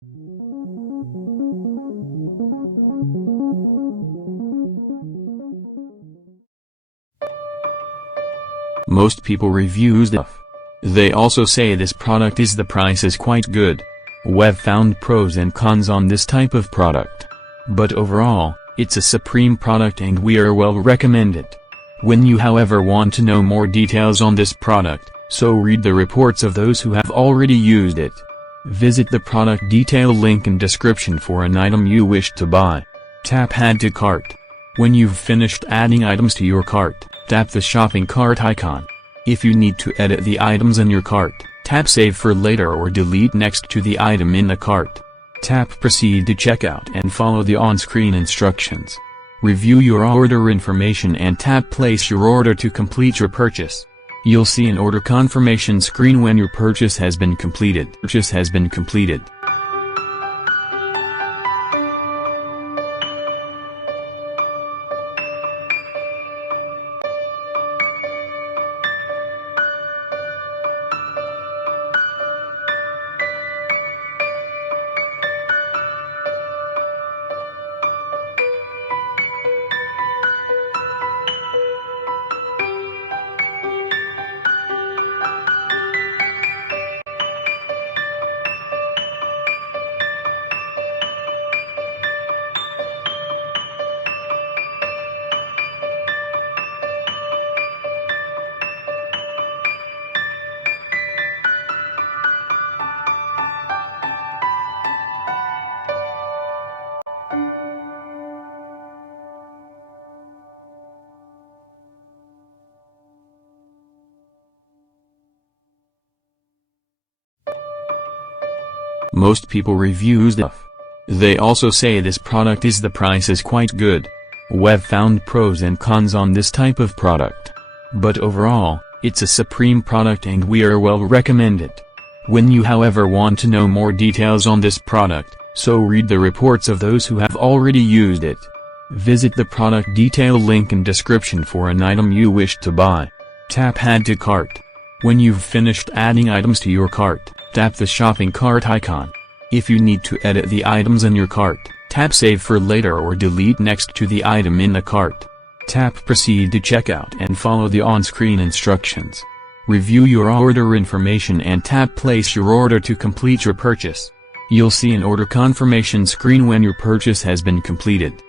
Most people review stuff. They also say this product the price is quite good. We've found pros and cons on this type of product. But overall, it's a supreme product and we are well recommend it. When you however want to know more details on this product, so read the reports of those who have already used it. Visit the product detail link in description for an item you wish to buy. Tap Add to Cart. When you've finished adding items to your cart, tap the shopping cart icon. If you need to edit the items in your cart, tap Save for later or delete next to the item in the cart. Tap Proceed to checkout and follow the on-screen instructions. Review your order information and tap Place your order to complete your purchase. You'll see an order confirmation screen when your purchase has been completed. Most people review stuff. They also say this product the price is quite good. We've found pros and cons on this type of product. But overall, it's a supreme product and we are well recommend it. When you however want to know more details on this product, so read the reports of those who have already used it. Visit the product detail link in description for an item you wish to buy. Tap Add to Cart. When you've finished adding items to your cart, tap the shopping cart icon. If you need to edit the items in your cart, tap Save for later or delete next to the item in the cart. Tap Proceed to checkout and follow the on-screen instructions. Review your order information and tap Place your order to complete your purchase. You'll see an order confirmation screen when your purchase has been completed.